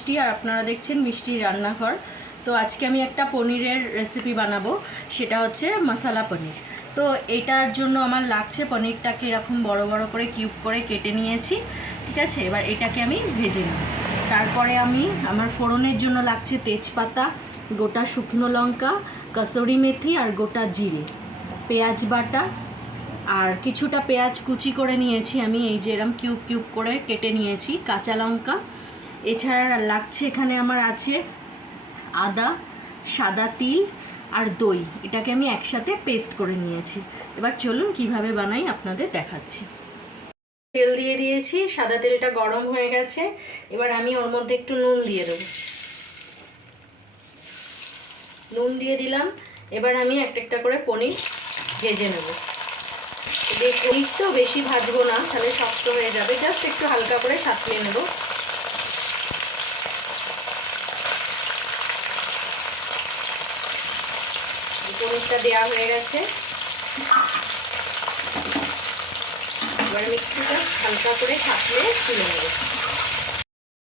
মিষ্টি, আর আপনারা দেখছেন মিষ্টির রান্নাঘর। তো আজকে আমি একটা পনিরের রেসিপি বানাবো, সেটা হচ্ছে মশলা পনির। তো এটার জন্য আমার লাগছে পনিরটাকে এরকম বড় বড় করে কিউব করে কেটে নিয়েছি, ঠিক আছে। এবার এটাকে আমি ভেজে নেব। তারপরে আমার ফোড়নের জন্য লাগছে তেজপাতা, গোটা শুকনো লঙ্কা, কসুরি মেথি আর গোটা জিরে, পেঁয়াজ বাটা, আর কিছুটা পেঁয়াজ কুচি করে নিয়েছি আমি, এই যে এরকম কিউব কিউব করে কেটে নিয়েছি, কাঁচা লঙ্কা। এছাড়া লাগছে এখানে আমার আছে আদা, সাদা তিল আর দই, এটাকে আমি একসাথে পেস্ট করে নিয়েছি। এবার চলুন কিভাবে বানাই আপনাদের দেখাচ্ছি। তেল দিয়ে দিয়েছি, সাদা তেলটা গরম হয়ে গেছে। এবার আমি ওর মধ্যে একটু নুন দিয়ে দেবো। নুন দিয়ে দিলাম। এবার আমি একটা একটা করে পনির ভেজে নেব। এই পনিরটাও বেশি ভাজবো না, তাহলে শক্ত হয়ে যাবে, জাস্ট একটু হালকা করে সাঁতলিয়ে নেব। পনিরটা দেওয়া হয়ে গেছে। এবার মিক্সিটা হালকা করে সাঁতলে তুলে নেব।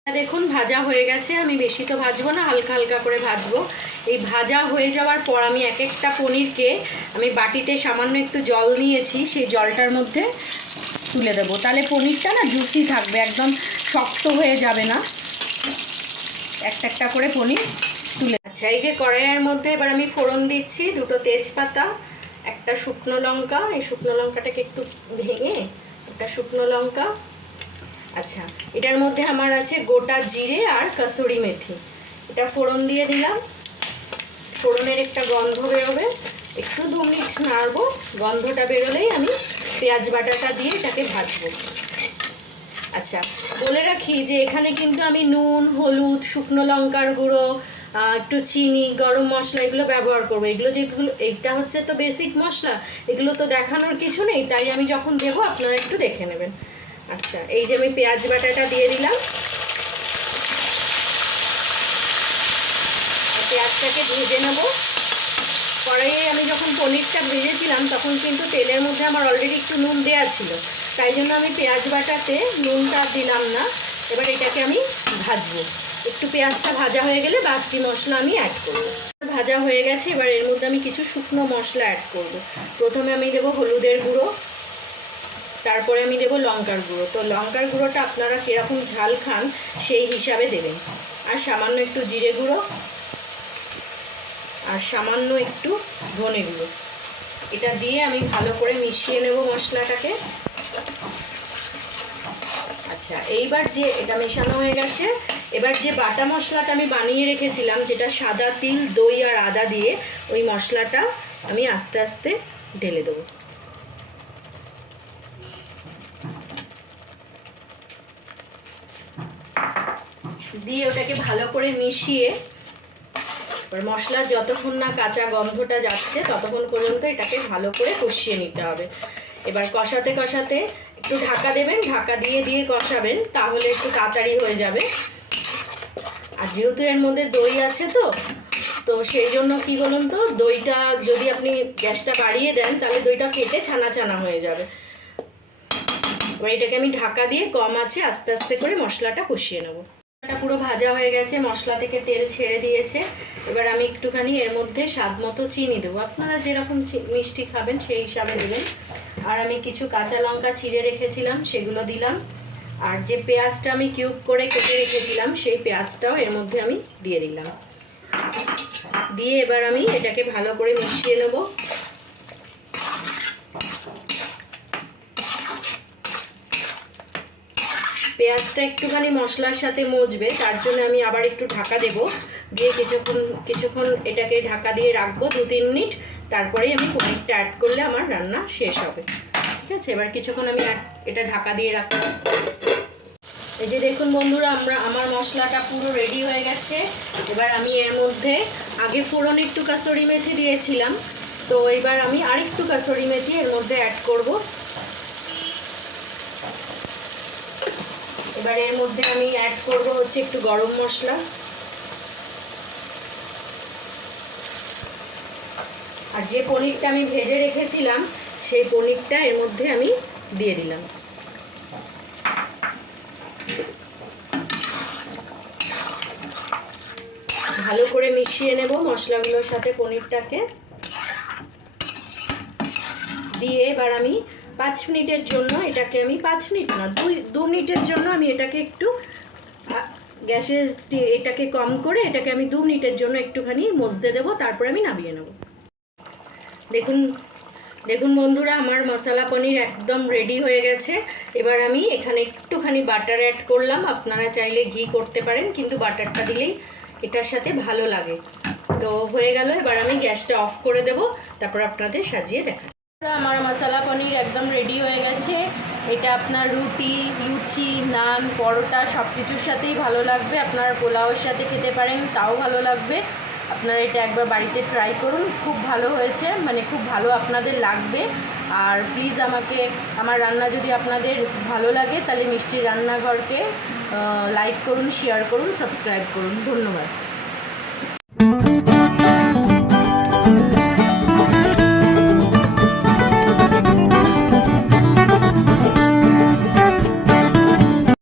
দেখুন ভাজা হয়ে গেছে। আমি বেশি তো ভাজবো না, হালকা হালকা করে ভাজবো। এই ভাজা হয়ে যাওয়ার পর আমি এক একটা পনিরকে আমি বাটিতে সামান্য একটু জল নিয়েছি, সেই জলটার মধ্যে তুলে দেবো। তাহলে পনিরটা না জুসি থাকবে, একদম শক্ত হয়ে যাবে না। একটা একটা করে পনির তুলে। আচ্ছা, এই যে কড়াইয়ের মধ্যে এবার আমি ফোড়ন দিচ্ছি, দুটো তেজপাতা, একটা শুকনো লঙ্কা। এই শুকনো লঙ্কাটাকে একটু ভেঙে একটা শুকনো লঙ্কা। আচ্ছা, এটার মধ্যে আমার আছে গোটা জিরে আর কসুরি মেথি, এটা ফোড়ন দিয়ে দিলাম। ফোড়নের একটা গন্ধ বেরোবে, একটু 2 মিনিট নাড়বো। গন্ধটা বেরোলেই আমি পেঁয়াজ বাটাটা দিয়ে এটাকে ভাজবো। আচ্ছা, বলে রাখি যে এখানে কিন্তু আমি নুন, হলুদ, শুকনো লঙ্কার গুঁড়ো, একটু চিনি, গরম মশলা এগুলো ব্যবহার করবো। যেগুলো এইটা হচ্ছে তো বেসিক মশলা, এগুলো তো দেখানোর কিছু নেই, তাই আমি যখন দেবো আপনারা একটু দেখে নেবেন। আচ্ছা, এই যে আমি পেঁয়াজ বাটাটা দিয়ে দিলাম। পেঁয়াজটাকে ভেজে নেব। কড়াইয়ে আমি যখন পনিরটা ভেজেছিলাম তখন কিন্তু তেলের মধ্যে আমার অলরেডি একটু নুন দেওয়া ছিল, তাই জন্য আমি পেঁয়াজ বাটাতে নুনটা দিলাম না। এবার এটাকে আমি ভাজবো। একটু পেঁয়াজটা ভাজা হয়ে গেলে বাকি মশলা আমি অ্যাড করব। ভাজা হয়ে গেছে, এবার এর মধ্যে আমি কিছু শুকনো মশলা অ্যাড করব। প্রথমে আমি দেবো হলুদের গুঁড়ো, তারপরে আমি দেবো লঙ্কার গুঁড়ো। তো লঙ্কার গুঁড়োটা আপনারা কীরকম ঝাল খান সেই হিসাবে দেবেন। আর সামান্য একটু জিরে গুঁড়ো, আর সামান্য একটু ধনে গুঁড়ো। এটা দিয়ে আমি ভালো করে মিশিয়ে নেব মশলাটাকে। আচ্ছা, এইবার যে এটা মেশানো হয়ে গেছে, এবার যে বাটা মশলাটা আমি বানিয়ে রেখেছিলাম, যেটা সাদা তিল, দই আর আদা দিয়ে, ওই মশলাটা আমি আস্তে আস্তে ঢেলে দেবো। দিয়ে ওটাকে ভালো করে মিশিয়ে, এবার মশলার যতক্ষণ না কাঁচা গন্ধটা যাচ্ছে ততক্ষণ পর্যন্ত এটাকে ভালো করে কষিয়ে নিতে হবে। এবার কষাতে কষাতে একটু ঢাকা দেবেন, ঢাকা দিয়ে দিয়ে কষাবেন, তাহলে একটু তাড়াতাড়ি হয়ে যাবে। আর যেহেতু এর মধ্যে দই আছে তো সেই জন্য কি বলুন তো, দইটা যদি আপনি গ্যাসটা বাড়িয়ে দেন তাহলে দইটা ফেটে ছানা ছানা হয়ে যাবে। এবার এটাকে আমি ঢাকা দিয়ে কম আঁচে আস্তে আস্তে করে মশলাটা কষিয়ে নেব। পুরো ভাজা হয়ে গেছে, মশলা থেকে তেল ছেড়ে দিয়েছে। এবার আমি একটুখানি এর মধ্যে স্বাদ মতো চিনি দেবো, আপনারা যেরকম মিষ্টি খাবেন সেই হিসাবে দেবেন। আর আমি কিছু কাঁচা লঙ্কা চিড়ে রেখেছিলাম, সেগুলো দিলাম। আর যে পেঁয়াজটা আমি কিউব করে কেটে রেখেছিলাম, সেই পেঁয়াজটাও এর মধ্যে আমি দিয়ে দিলাম। দিয়ে এবার আমি এটাকে ভালো করে মিশিয়ে নেব। পেঁয়াজটা একটুখানি মশলার সাথে মজবে, তার জন্য আমি আবার একটু ঢাকা দেব। দিয়ে কিছুক্ষণ এটাকে ঢাকা দিয়ে রাখবো, 2-3 মিনিট। তারপরেই আমি পনিরটা অ্যাড করলে আমার রান্না শেষ হবে, ঠিক আছে। এবার কিছুক্ষণ আমি এটা ঢাকা দিয়ে রাখবো। এই যে দেখুন বন্ধুরা, আমার মশলাটা পুরো রেডি হয়ে গেছে। এবার আমি এর মধ্যে আগে ফোড়নে একটু কসুরি মেথি দিয়েছিলাম, তো এবার আমি আরেকটু কসুরি মেথি এর মধ্যে অ্যাড করব। এবার এর মধ্যে আমি অ্যাড করব হচ্ছে একটু গরম মশলা। আর যে পনিরটা আমি ভেজে রেখেছিলাম সেই পনিরটা এর মধ্যে আমি দিয়ে দিলাম। ভালো করে মিশিয়ে নেব মশলাগুলোর সাথে পনিরটাকে দিয়ে। এবার আমি 5 মিনিটের জন্য এটাকে আমি 5 মিনিট না 2 মিনিটের জন্য আমি এটাকে একটু গ্যাসের এটাকে কম করে এটাকে আমি 2 মিনিটের জন্য একটুখানি মজতে দেবো, তারপর আমি নামিয়ে নেব। দেখুন বন্ধুরা, আমার মশলা পনির একদম রেডি হয়ে গেছে। এবার আমি এখানে একটুখানি বাটার অ্যাড করলাম, আপনারা চাইলে ঘি করতে পারেন, কিন্তু বাটারটা দিলেই এটার সাথে ভালো লাগে। তো হয়ে গেল, এবার আমি গ্যাসটা অফ করে দেব, তারপর আপনাদের সাজিয়ে দেখাই। আমার মশলা পনির একদম রেডি হয়ে গেছে। এটা আপনার রুটি, লুচি, নান, পরোটা সব কিছুর সাথেই ভালো লাগবে। আপনারা পোলাওর সাথে খেতে পারেন, তাও ভালো লাগবে। আপনারা এটা একবার বাড়িতে ট্রাই করুন, খুব ভালো হয়েছে, মানে খুব ভালো আপনাদের লাগবে। আর প্লিজ আমার রান্না যদি আপনাদের ভালো লাগে তাহলে মিষ্টি রান্নাঘরকে লাইক করুন, শেয়ার করুন, সাবস্ক্রাইব করুন। ধন্যবাদ।